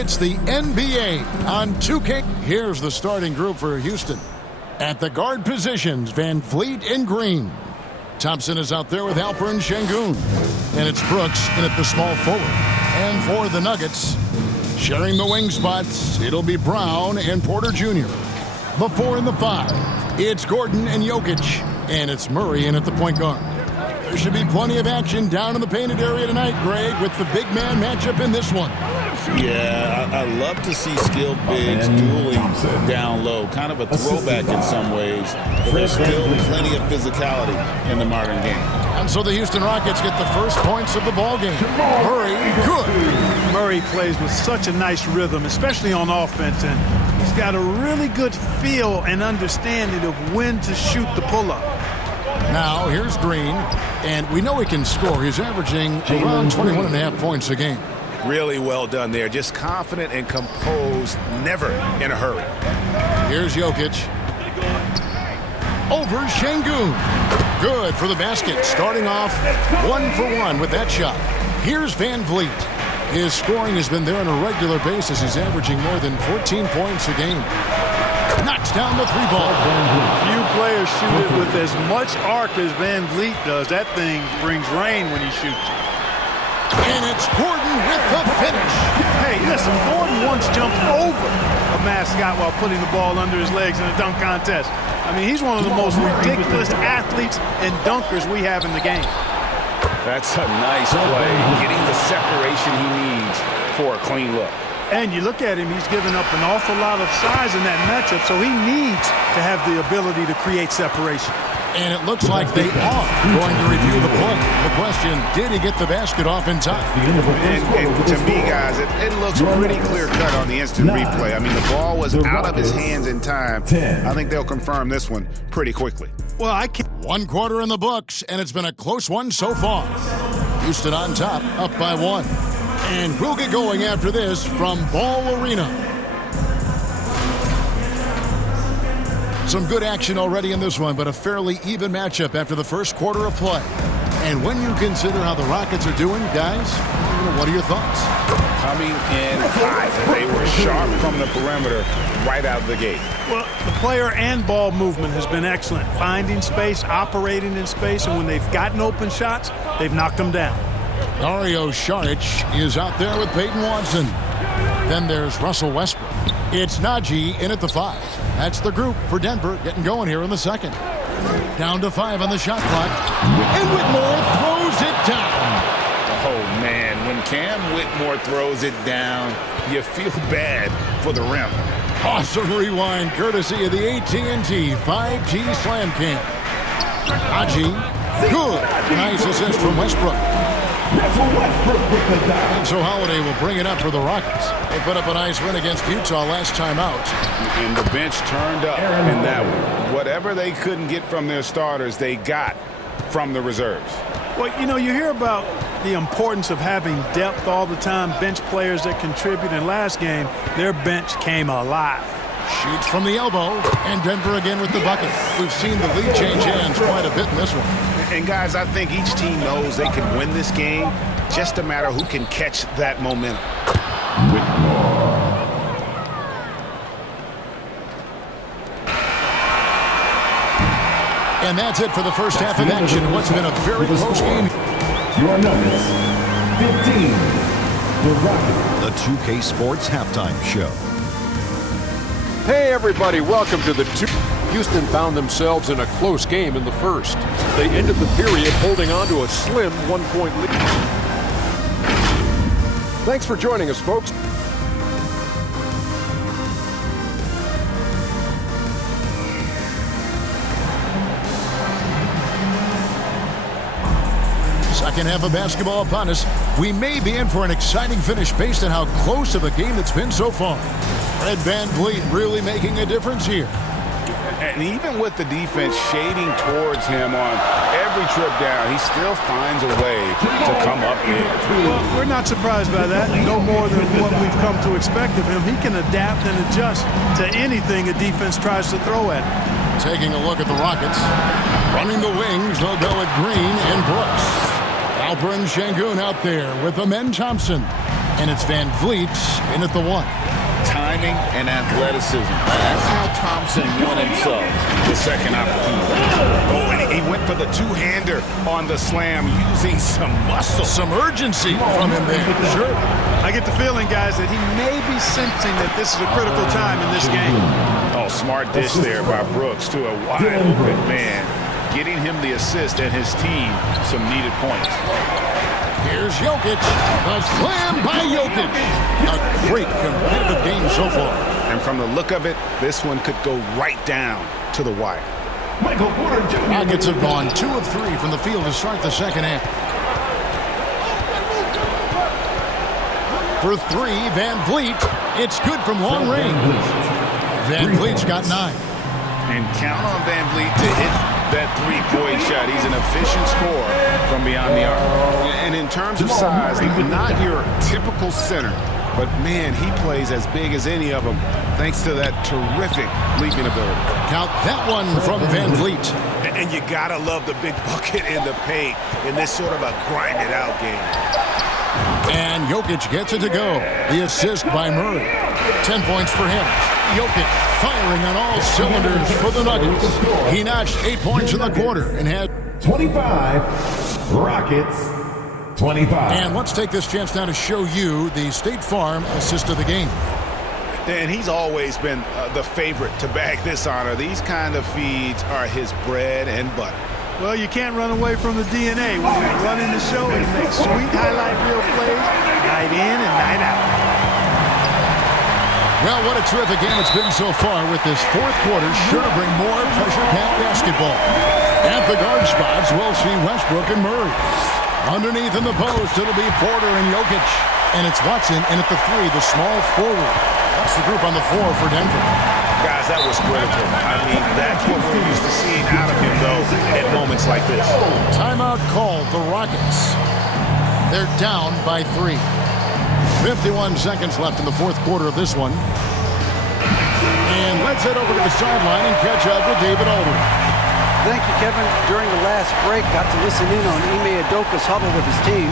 It's the NBA on 2K. Here's the starting group for Houston. At the guard positions, Van Vliet and Green. Thompson is out there with Alperen Sengun. And it's Brooks in at the small forward. And for the Nuggets, sharing the wing spots, it'll be Brown and Porter Jr. The 4 and the 5, it's Gordon and Jokic. And it's Murray in at the point guard. There should be plenty of action down in the painted area tonight, Greg, with the big man matchup in this one. Yeah, I love to see skilled bigs dueling down low. Kind of a throwback in some ways. But there's still plenty of physicality in the modern game. And so the Houston Rockets get the first points of the ball game. Murray, good. Murray plays with such a nice rhythm, especially on offense, and he's got a really good feel and understanding of when to shoot the pull-up. Now, here's Green, and we know he can score. He's averaging around 21.5 points a game. Really well done there. Just confident and composed, never in a hurry. Here's Jokic. Over Sengun. Good for the basket. Starting off 1 for 1 with that shot. Here's Van Vliet. His scoring has been there on a regular basis. He's averaging more than 14 points a game. Knocks down the 3-ball. Few players shoot it with as much arc as Van Vliet does. That thing brings rain when he shoots. And it's Gordon with the finish. Hey, listen, Gordon once jumped over a mascot while putting the ball under his legs in a dunk contest. I mean, he's one of the most ridiculous athletes and dunkers we have in the game. That's a nice play, getting the separation he needs for a clean look. And you look at him, he's given up an awful lot of size in that matchup, so he needs to have the ability to create separation. And it looks like they are going to review the play. The question, did he get the basket off in time? And to me, guys, it looks pretty clear-cut on the instant replay. I mean, the ball was out of his hands in time. I think they'll confirm this one pretty quickly. Well, I can't. 1 quarter in the books, and it's been a close one so far. Houston on top, up by 1. And we'll get going after this from Ball Arena. Some good action already in this one, but a fairly even matchup after the first quarter of play. And when you consider how the Rockets are doing, guys, what are your thoughts? Coming in hot. They were sharp from the perimeter right out of the gate. Well, the player and ball movement has been excellent. Finding space, operating in space, and when they've gotten open shots, they've knocked them down. Dario Saric is out there with Peyton Watson. Then there's Russell Westbrook. It's Najee in at the 5. That's the group for Denver getting going here in the second. Down to 5 on the shot clock. And Whitmore throws it down. Oh, man, when Cam Whitmore throws it down, you feel bad for the rim. Awesome rewind courtesy of the AT&T 5G Slam Cam. Najee, good. Nice assist from Westbrook. And so Holiday will bring it up for the Rockets. They put up a nice win against Utah last time out. And the bench turned up in that one. Whatever they couldn't get from their starters, they got from the reserves. Well, you know, you hear about the importance of having depth all the time, bench players that contribute. In last game, their bench came alive. Shoots from the elbow, and Denver again with the bucket. We've seen the lead change hands quite a bit in this one. And guys, I think each team knows they can win this game. Just a matter who can catch that momentum. And that's it for the first half of action. What's been a very close game. Your numbers, 15, the Rockets. The 2K Sports Halftime Show. Hey everybody, welcome to the Houston found themselves in a close game in the first. They ended the period holding on to a slim 1-point lead. Thanks for joining us, folks. Second half of basketball upon us. We may be in for an exciting finish based on how close of a game it's been so far. Fred VanVleet really making a difference here. And even with the defense shading towards him on every trip down, he still finds a way to come up big. Well, we're not surprised by that. No more than what we've come to expect of him. He can adapt and adjust to anything a defense tries to throw at him. Taking a look at the Rockets. Running the wings, they'll go with Green and Brooks. Alperen Sengun out there with Amen Thompson. And it's Van Vliet in at the 1. Timing and athleticism. That's how Thompson won himself the second opportunity. Oh, and he went for the two-hander on the slam using some muscle. Some urgency from him there. Sure. I get the feeling, guys, that he may be sensing that this is a critical time in this game. Oh, smart dish there by Brooks to a wide-open man, getting him the assist and his team some needed points. Here's Jokic. A slam by Jokic. A great competitive game so far. And from the look of it, this one could go right down to the wire. Michael Porter Jr. Rockets have gone 2 of 3 from the field to start the second half. For 3, Van Vliet. It's good from long range. Van Vliet's got 9. And count on Van Vliet to hit that three-point shot. He's an efficient scorer from beyond the arc. And in terms of size, not your typical center, but man, he plays as big as any of them thanks to that terrific leaping ability. Count that one from Van Vliet. And you gotta love the big bucket in the paint in this sort of a grind-it-out game. And Jokic gets it to go. The assist by Murray. 10 points for him. Jokic firing on all cylinders for the Nuggets. He notched 8 points in the quarter and had 25. Rockets 25. And let's take this chance now to show you the State Farm assist of the game. And he's always been the favorite to bag this honor. These kind of feeds are his bread and butter. Well, you can't run away from the DNA. When you run in the show, he makes sweet highlight reel plays night in and night out. Well, what a terrific game it's been so far with this fourth quarter. Sure to bring more pressure-packed basketball. At the guard spots, we'll see Westbrook and Murray. Underneath in the post, it'll be Porter and Jokic. And it's Watson, and at the 3, the small forward. That's the group on the floor for Denver. Guys, that was critical. I mean, that's what we're used to seeing out of him, though, at moments like this. Timeout called, the Rockets. They're down by 3. 51 seconds left in the fourth quarter of this one. And let's head over to the sideline and catch up with David Aldridge. Thank you, Kevin. During the last break, got to listen in on Ime Udoka's huddle with his team.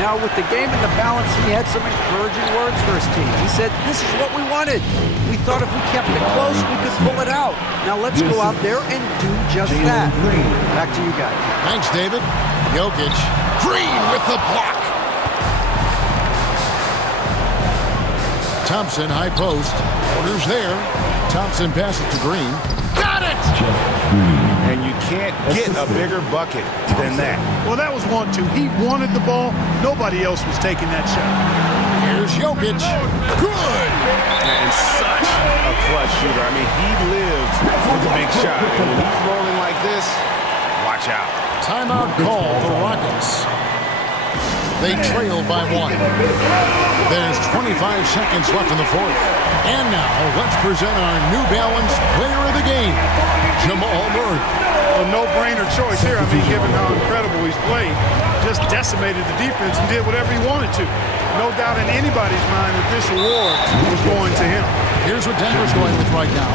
Now, with the game in the balance, he had some encouraging words for his team. He said, this is what we wanted. We thought if we kept it close, we could pull it out. Now, let's go out there and do just that. Back to you guys. Thanks, David. Jokic. Green with the block. Thompson, high post. Porter's there. Thompson passes to Green. Got it! And you can't get a bigger bucket than that. Well, that was 1-2. He wanted the ball. Nobody else was taking that shot. Here's Jokic. Good! And such a clutch shooter. I mean, he lives with the big shot. And when he's rolling like this, watch out. Timeout call, the Rockets. They trail by 1. There's 25 seconds left in the fourth. And now, let's present our New Balance player of the game, Jamal Murray. A no-brainer choice here. I mean, given how incredible he's played, just decimated the defense and did whatever he wanted to. No doubt in anybody's mind that this award was going to him. Here's what Denver's going with right now.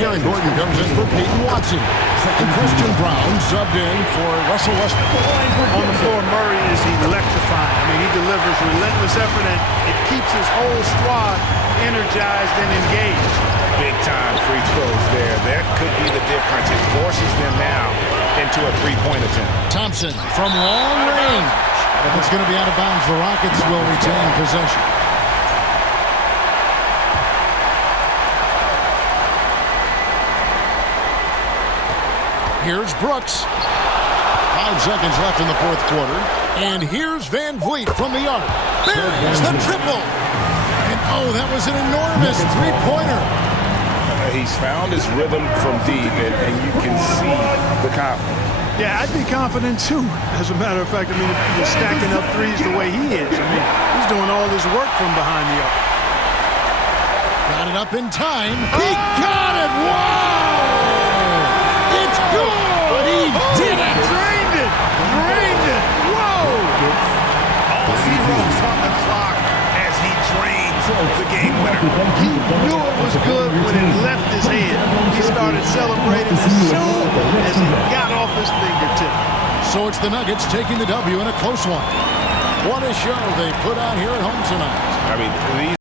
Aaron Gordon comes in for Peyton Watson. And Christian Brown subbed in for Russell Westbrook. On the floor, Murray is electrifying. I mean, he delivers relentless effort, and it keeps his whole squad energized and engaged. Big-time free throws there. That could be the difference. It forces them now into a three-point attempt. Thompson from long range. It's going to be out of bounds. The Rockets will retain possession. Here's Brooks. 5 seconds left in the fourth quarter. And here's Van Vliet from the arc. There's the triple. And oh, that was an enormous three-pointer. He's found his rhythm from deep, and you can see the confidence. Yeah, I'd be confident too. As a matter of fact, I mean, if you're stacking up threes the way he is, I mean, he's doing all this work from behind the arc. Got it up in time. He got it! Wow! It's good! He did it! Drained it! Drained it! Whoa! All zeros on the clock as he drains the game winner. He knew it was good when it left his hand. He started celebrating as soon as it got off his fingertip. So it's the Nuggets taking the W in a close one. What a show they put on here at home tonight. I mean, these